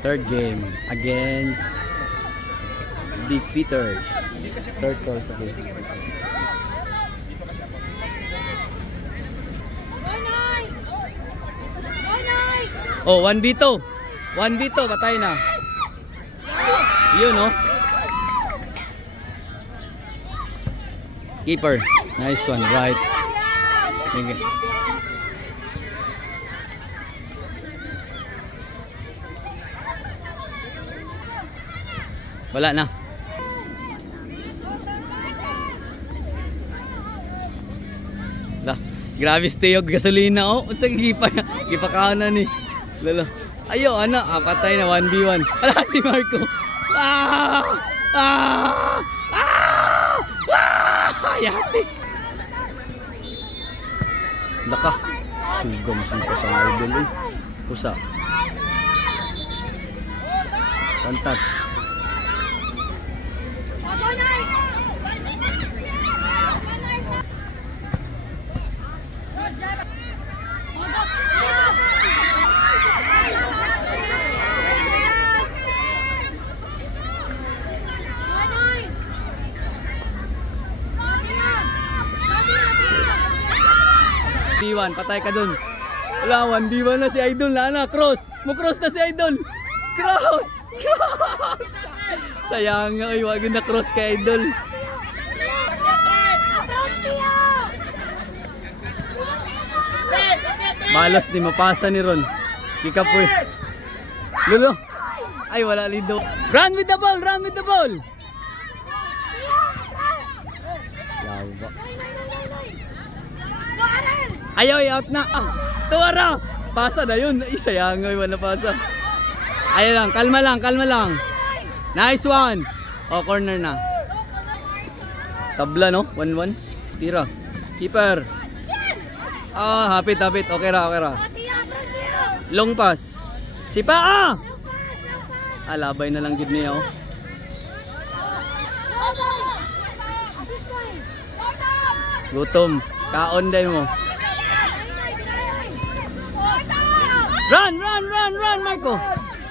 Third game against Defeaters. Third course against Defeaters. Oh, 1v2. 1v2, patay na. Yun, no? Keeper. Nice one, right. Okay. Wala na. Lah, grabe stayog gasolina oh. Unsa gipakaon na ni. Lalo. Ayo ana, patay na 1v1. Ala si Marco. Ah! Ah! Ah! Yatis. Laka. Sugam pa sa idol eh. Pusa. One touch. B1, patay ka dun. Wala, 1v1 na si Idol na cross. Mo-cross na si Idol. Cross! Cross! Sayang nga, wag na cross kay Idol. Malas di mapasa ni Ron. Kika po eh. Lulo. Ay, wala lido. Run with the ball! Run with the ball! Lawa. Ayaw, out na. Ah, tuwara. Pasa na yun. Ay, sayang nga, wala pasa. Ayaw lang, kalma lang, kalma lang. Nice one. Oh, corner na. Tabla, no? 1-1. Tira. Keeper. Ah, hapit. Okay ra. Long pass. Sipa, ah! Alabay na lang gid niya, oh. Gutom. Kaon day mo. Run, Marco.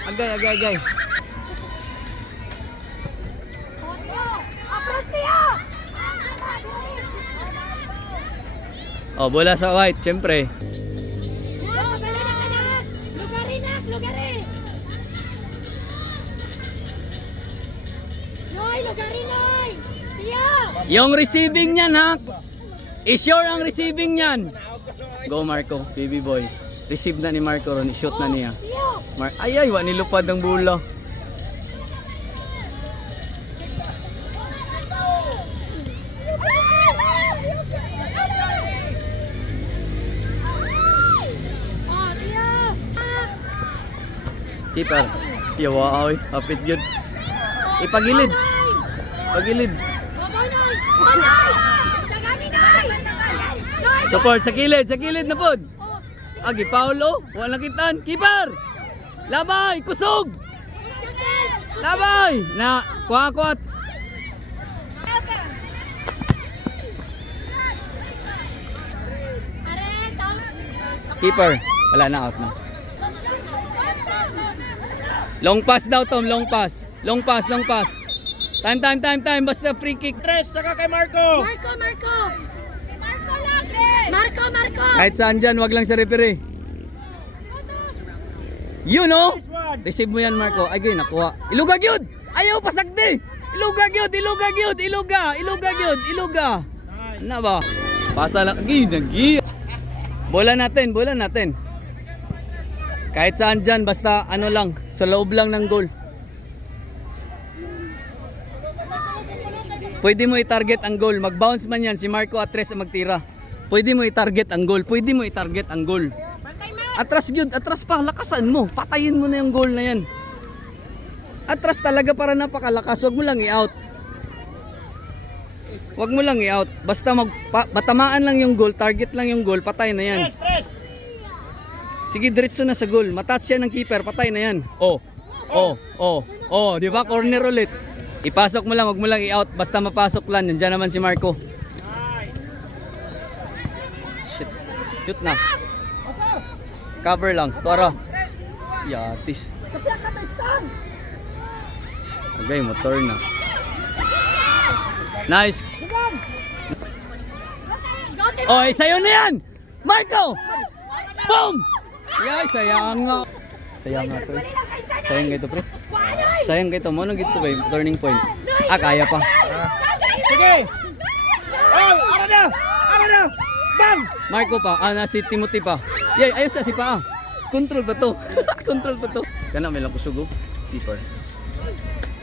Agay. Oh, bola sa white, syempre. Yung receiving niyan, ha? I-sure ang receiving niyan. Go, Marco, baby boy. Receive na ni Marco ron, i-shoot na niya. Ay, wa nilupad ang bola. Keeper. Yawa, oy, hapit yun. Ipagilid. Pagilid. Support sa kilid na pod. Agi Paulo, wala kitan. Keeper. Labay, kusog. Labay. Na, kuha. Keeper. Wala na, out na. Long pass daw, Tom, long pass. Long pass. Time. Basta free kick. Tres, saka kay Marco. Marco. Kahit saan dyan, wag lang sa referee. You know? Receive mo yan, Marco. Ay, gay, nakuha. Iluga gyud! Ayaw, pasagdi! Iluga gyud! Ano ba? Pasa lang. Nagi. Bola natin. Kahit saan dyan, basta ano lang, sa loob lang ng goal. Pwede mo i-target ang goal. Mag-bounce man yan, si Marco Atres ang magtira. Pwede mo i-target ang goal. Atras pa, lakasan mo. Patayin mo na yung goal na yan. Atras talaga para napakalakas. Huwag mo lang i-out. Basta matamaan lang yung goal, target lang yung goal, patay na yan. Sige, diretso na sa goal. Matouch yan ng keeper, patay na yan. Oh, di ba? Corner ulit. Ipasok mo lang, huwag mo lang i-out. Basta mapasok lang. Nandiyan naman si Marco. Shoot na. Cover lang. Tara. Yatis. Agay, motor na. Nice. Oy, sayo na yan! Marco! Boom! Yay, sayang nga. Sayang nga to. Sayang nga ito, pre. Sayang nga ito. Ano gito ba yung turning point? Ah, kaya pa. Sige! Oh, ara na! Ara na! Bang! Marco pa. Ah, na si Timothy pa. Yay, ayos na si pa. Control ba to? Control ba to? Kana may lang kusugo. Keeper.